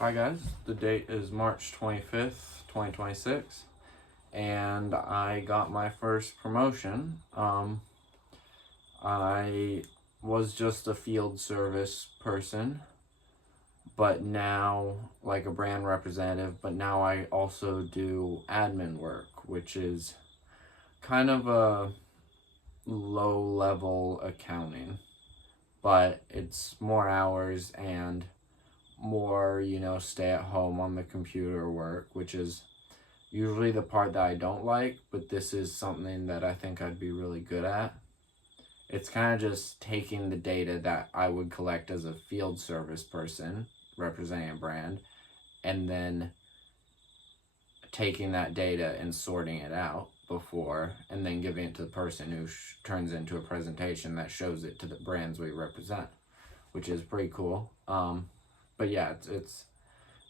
Hi guys, the date is March 25th, 2026, and I got my first promotion. I was just a field service person, but now, like a brand representative, but now I also do admin work, which is kind of a low level accounting, but it's more hours and more, stay at home on the computer work, which is usually the part that I don't like, but this is something that I think I'd be really good at. It's kind of just taking the data that I would collect as a field service person representing a brand, and then taking that data and sorting it out before, and then giving it to the person who turns into a presentation that shows it to the brands we represent, which is pretty cool. But yeah,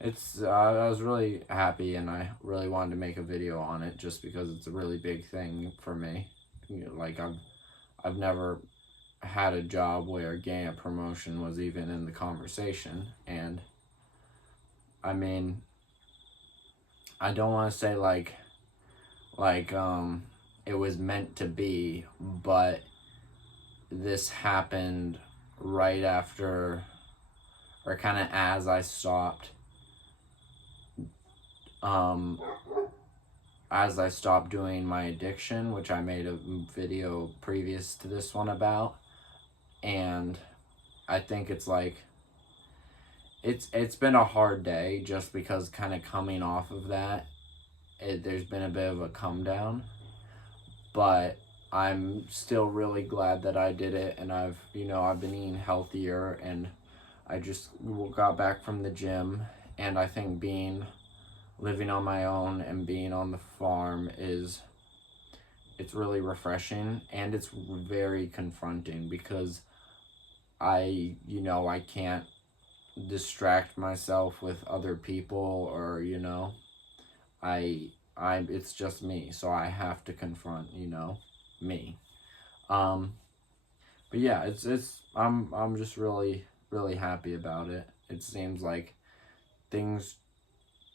I was really happy, and I really wanted to make a video on it just because it's a really big thing for me. Like I've never had a job where getting a promotion was even in the conversation, and I mean, I don't want to say like it was meant to be, but this happened right after, or kind of as I stopped doing my addiction, which I made a video previous to this one about. And I think it's like it's been a hard day, just because kind of coming off of that, there's been a bit of a come down, but I'm still really glad that I did it, and I've been eating healthier, and I just got back from the gym, and I think living on my own and being on the farm it's really refreshing, and it's very confronting because I can't distract myself with other people, or it's just me, so I have to confront me. But yeah, I'm just really happy about it. It seems like things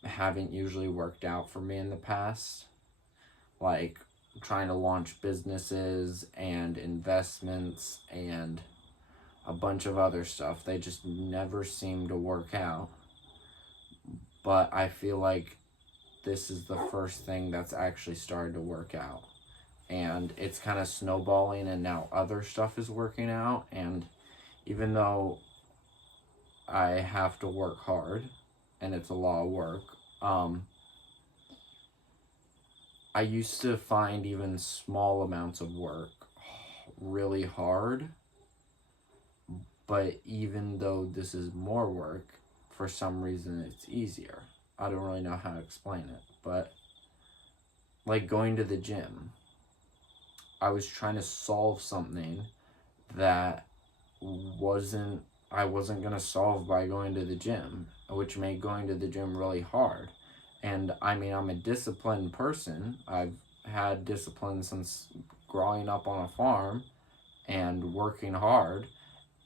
haven't usually worked out for me in the past, like trying to launch businesses and investments and a bunch of other stuff. They just never seem to work out. But I feel like this is the first thing that's actually started to work out. And it's kind of snowballing, and now other stuff is working out. And even though I have to work hard, and it's a lot of work, I used to find even small amounts of work really hard. But even though this is more work, for some reason it's easier. I don't really know how to explain it, but like going to the gym, I was trying to solve something that I wasn't going to solve by going to the gym, which made going to the gym really hard. And I mean, I'm a disciplined person. I've had discipline since growing up on a farm and working hard.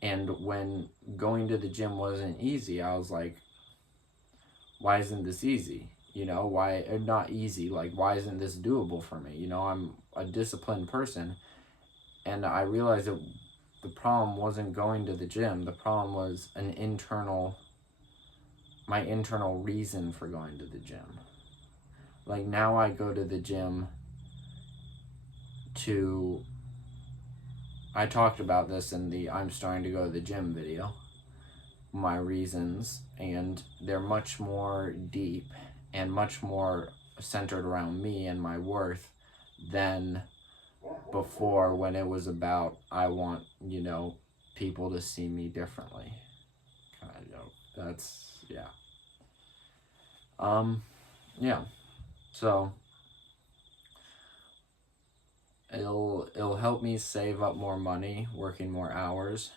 And when going to the gym wasn't easy, I was like, why isn't this easy? Why, not easy, like, why isn't this doable for me? I'm a disciplined person. And I realized that the problem wasn't going to the gym. The problem was my internal reason for going to the gym. Like, now I go to the gym I talked about this in the I'm starting to go to the gym video, my reasons, and they're much more deep and much more centered around me and my worth than before, when it was about I want, people to see me differently. Kind of, that's, yeah. Yeah. So it'll help me save up more money working more hours.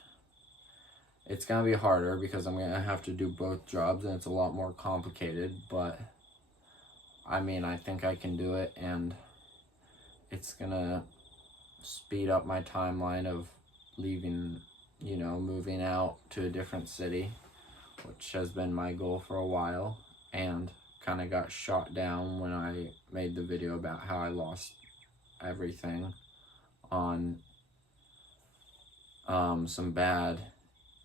It's gonna be harder because I'm gonna have to do both jobs, and it's a lot more complicated, but I mean, I think I can do it, and it's gonna speed up my timeline of leaving, moving out to a different city, which has been my goal for a while, and kind of got shot down when I made the video about how I lost everything on some bad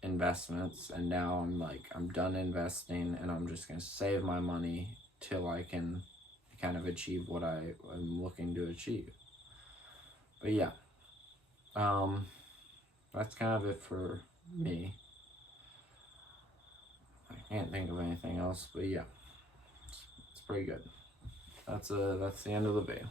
investments, and now I'm done investing, and I'm just gonna save my money till I can kind of achieve what I'm looking to achieve. But yeah, that's kind of it for me. I can't think of anything else, but yeah, it's pretty good. That's the end of the video.